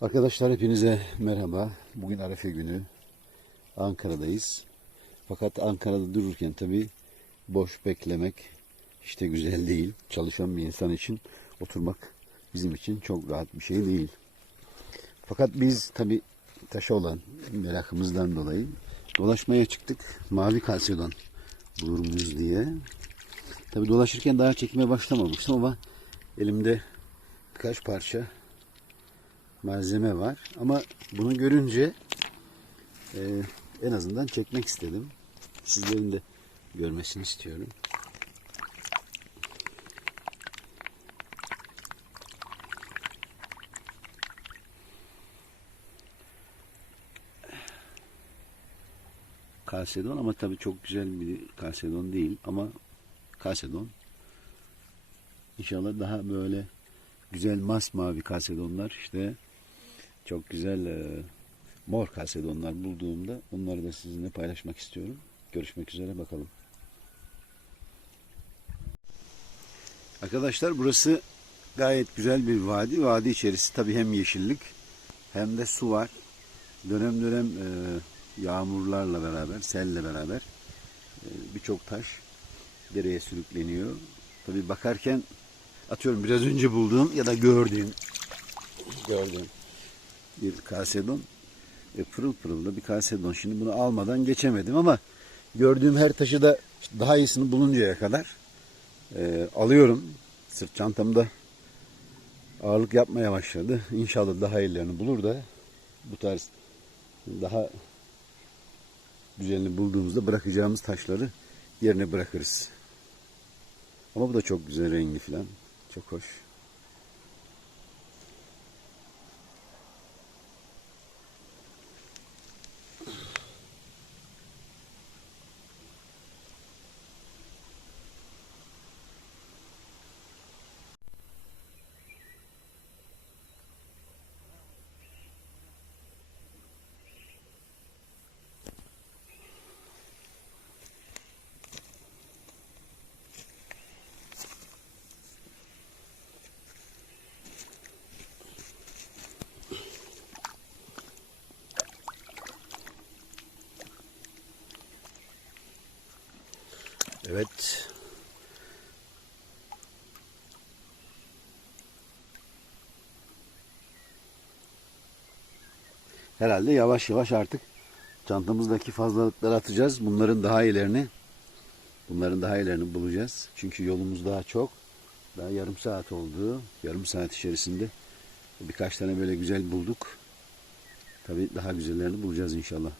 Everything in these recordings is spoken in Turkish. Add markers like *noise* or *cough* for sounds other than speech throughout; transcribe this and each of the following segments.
Arkadaşlar hepinize merhaba. Bugün Arefe günü. Ankara'dayız. Fakat Ankara'da dururken tabii boş beklemek işte güzel değil. Çalışan bir insan için oturmak bizim için çok rahat bir şey değil. Fakat biz tabii taşa olan merakımızdan dolayı dolaşmaya çıktık. Mavi kalsiyondan bulur muyuz diye. Tabii dolaşırken daha çekime başlamamıştım ama elimde birkaç parça malzeme var. Ama bunu görünce e, en azından çekmek istedim. Sizlerin de görmesini istiyorum. Kalsedon ama tabii çok güzel bir kalsedon değil ama kalsedon. İnşallah daha böyle güzel masmavi kalsedonlar işte çok güzel e, mor kalsedonlar bulduğumda onları da sizinle paylaşmak istiyorum. Görüşmek üzere bakalım. Arkadaşlar burası gayet güzel bir vadi. Vadi içerisi tabii hem yeşillik hem de su var. Dönem dönem e, yağmurlarla beraber, selle beraber e, birçok taş dereye sürükleniyor. Tabii bakarken atıyorum biraz önce bulduğum ya da gördüğüm gördüğüm bir kalsedon e, pırıl pırıl da bir kalsedon. Şimdi bunu almadan geçemedim ama gördüğüm her taşı da daha iyisini buluncaya kadar e, alıyorum. Sırt çantamda ağırlık yapmaya başladı. İnşallah daha iyilerini bulur da bu tarz daha güzelini bulduğumuzda bırakacağımız taşları yerine bırakırız. Ama bu da çok güzel rengi falan. Çok hoş. Evet. Herhalde yavaş yavaş artık çantamızdaki fazlalıkları atacağız. Bunların daha iyilerini bunların daha iyilerini bulacağız. Çünkü yolumuz daha çok. Daha yarım saat oldu. Yarım saat içerisinde birkaç tane böyle güzel bulduk. Tabii daha güzellerini bulacağız inşallah.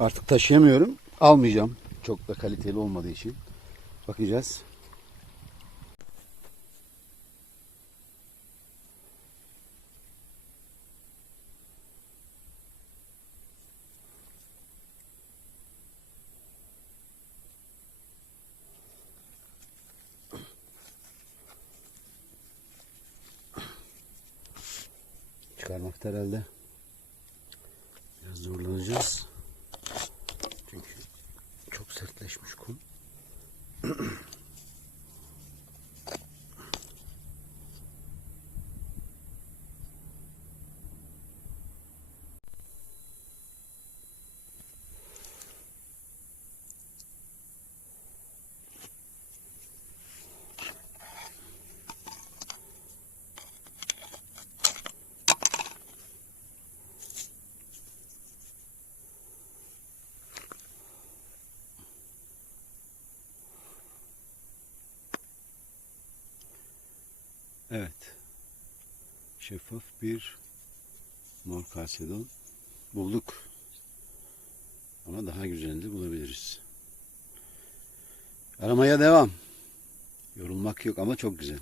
Artık taşıyamıyorum. Almayacağım. Çok da kaliteli olmadığı için. Bakacağız. Çıkarmakta herhalde. Biraz zorlanacağız. Sertleşmiş kum. *clears throat* Evet. Şeffaf bir mor kalsedon bulduk. Ama daha güzelini de bulabiliriz. Aramaya devam. Yorulmak yok ama çok güzel.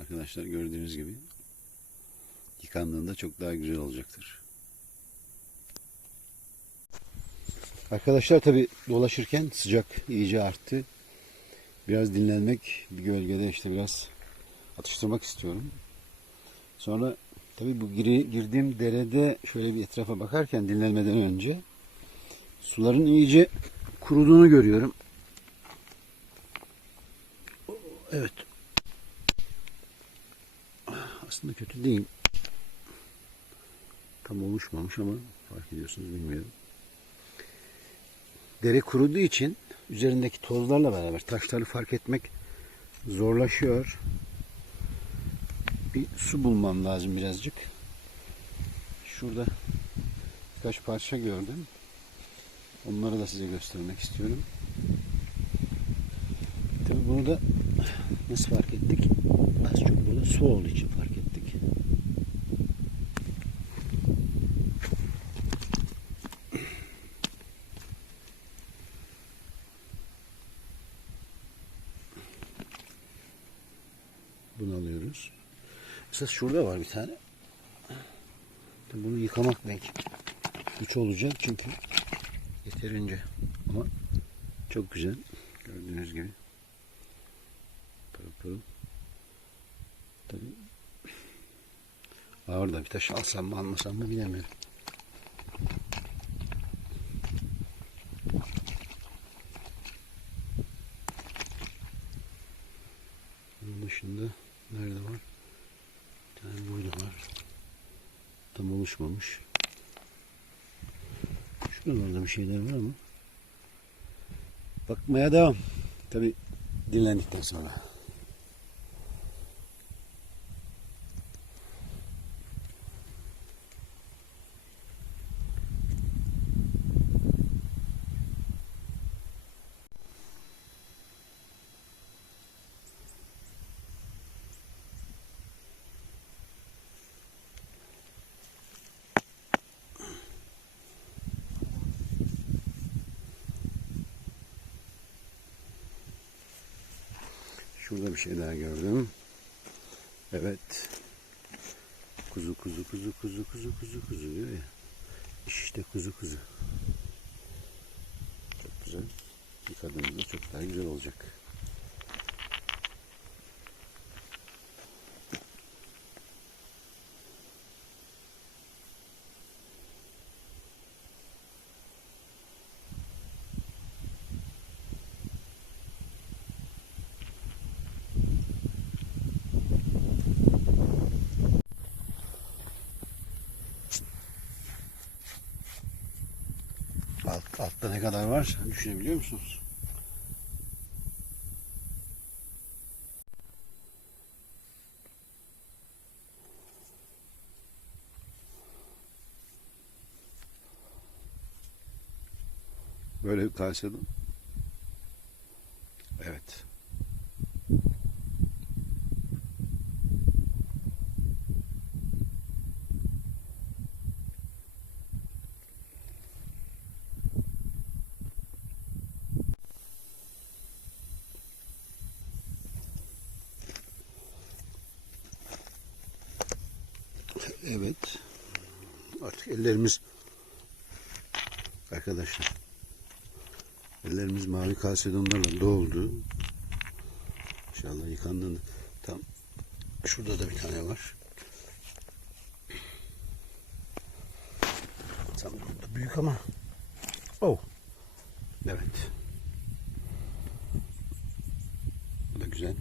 Arkadaşlar gördüğünüz gibi yıkandığında çok daha güzel olacaktır. Arkadaşlar tabi dolaşırken sıcak iyice arttı. Biraz dinlenmek, bir gölgede işte biraz atıştırmak istiyorum. Sonra tabi bu giri, girdiğim derede şöyle bir etrafa bakarken dinlenmeden önce suların iyice kuruduğunu görüyorum. Evet. Aslında kötü değil. Tam oluşmamış ama fark ediyorsunuz bilmiyorum. Dere kuruduğu için üzerindeki tozlarla beraber taşları fark etmek zorlaşıyor. Bir su bulmam lazım birazcık. Şurada birkaç parça gördüm. Onları da size göstermek istiyorum. Tabii bunu da nasıl fark ettik? Az çok burada su olduğu için fark ettik. Bunu alıyoruz. Esas şurada var bir tane. Bunu yıkamak belki güç olacak çünkü yeterince. Ama çok güzel. Gördüğünüz gibi. Pırıl pırıl. Tabii. Ağır da bir taş alsam mı almasam mı bilemiyorum bunun dışında nerede var bir tane burada var tam oluşmamış Şuralarda bir şeyler var ama. Bakmaya devam. Tabi dinlendikten sonra. Şurada bir şey daha gördüm. Evet. Kuzu kuzu kuzu kuzu kuzu kuzu kuzu diyor ya. İşte kuzu kuzu. Çok güzel. Yıkadığımızda çok daha güzel olacak. Altta ne kadar var düşünebiliyor musunuz? Böyle bir karşıladım. Evet. Evet. Artık ellerimiz arkadaşlar ellerimiz mavi kalsedonlarla doldu. İnşallah yıkandığında tam şurada da bir tane var. Tam burada büyük ama oh evet bu da güzel.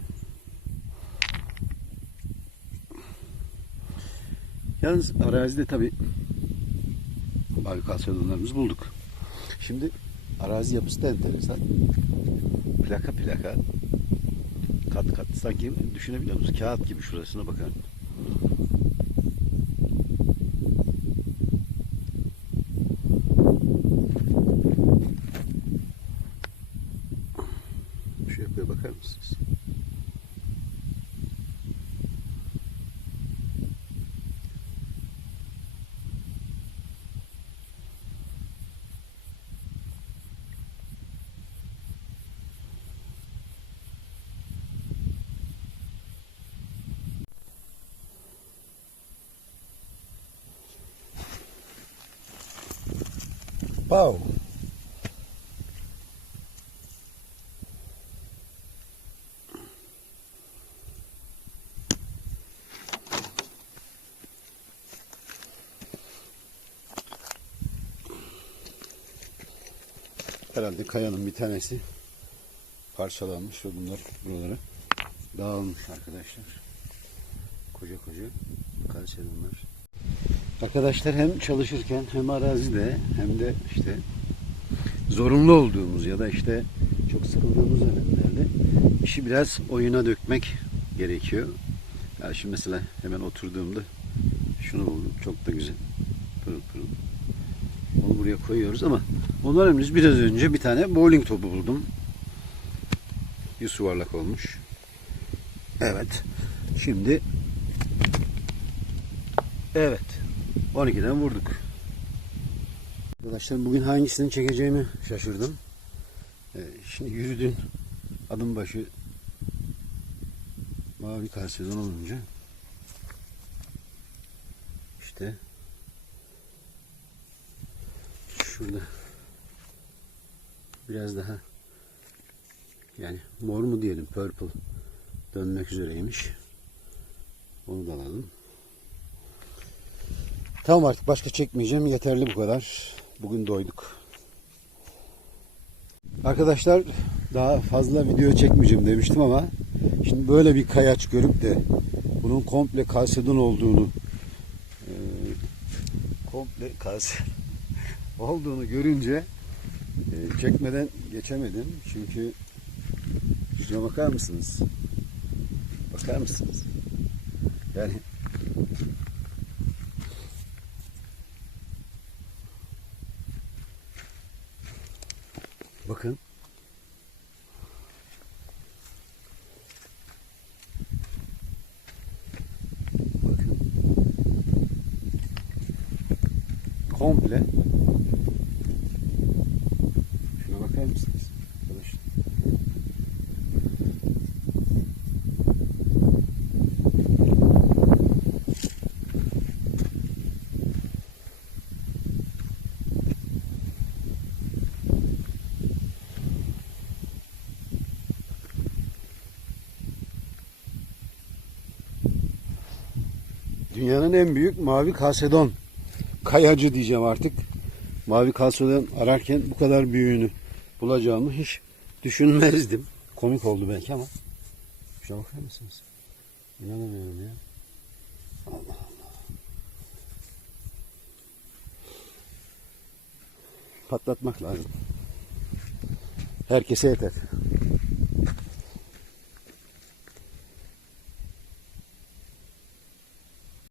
Yalnız arazide tabi mavi kalsiyonlarımızı bulduk. Şimdi arazi yapısı da enteresan. Plaka plaka kat kat sanki düşünebiliyor musun? Kağıt gibi şurasına bakar. Şu yapıya bakar mısınız? Pow. Herhalde kayanın bir tanesi parçalanmış ve bunlar buralara dağılmış arkadaşlar. Koca koca kalsiyumlar. Arkadaşlar hem çalışırken hem arazide hem de işte zorunlu olduğumuz ya da işte çok sıkıldığımız dönemlerde işi biraz oyuna dökmek gerekiyor. Yani şimdi mesela hemen oturduğumda şunu buldum. Çok da güzel. Pırıl pırıl. Onu buraya koyuyoruz ama ondan henüz biraz önce bir tane bowling topu buldum. Yüz yuvarlak olmuş. Evet. Şimdi Evet. 12'den vurduk. Arkadaşlar bugün hangisini çekeceğimi şaşırdım. Ee, şimdi yürüdün adım başı mavi kalsiyum olunca işte şurada biraz daha yani mor mu diyelim purple dönmek üzereymiş. Onu da alalım. Tamam artık başka çekmeyeceğim. Yeterli bu kadar. Bugün doyduk. Arkadaşlar daha fazla video çekmeyeceğim demiştim ama şimdi böyle bir kayaç görüp de bunun komple kalsedon olduğunu e, komple kalsedon *laughs* olduğunu görünce e, çekmeden geçemedim. Çünkü şuna bakar mısınız? Bakar mısınız? Yani Bakın. Bakın. Komple. Şuna bakar mısınız? Dünyanın en büyük mavi kalsedon kayacı diyeceğim artık. Mavi kalsedon ararken bu kadar büyüğünü bulacağımı hiç düşünmezdim. Komik oldu belki ama. Şuna bakar mısınız? İnanamıyorum ya. Allah Allah. Patlatmak lazım. Herkese yeter.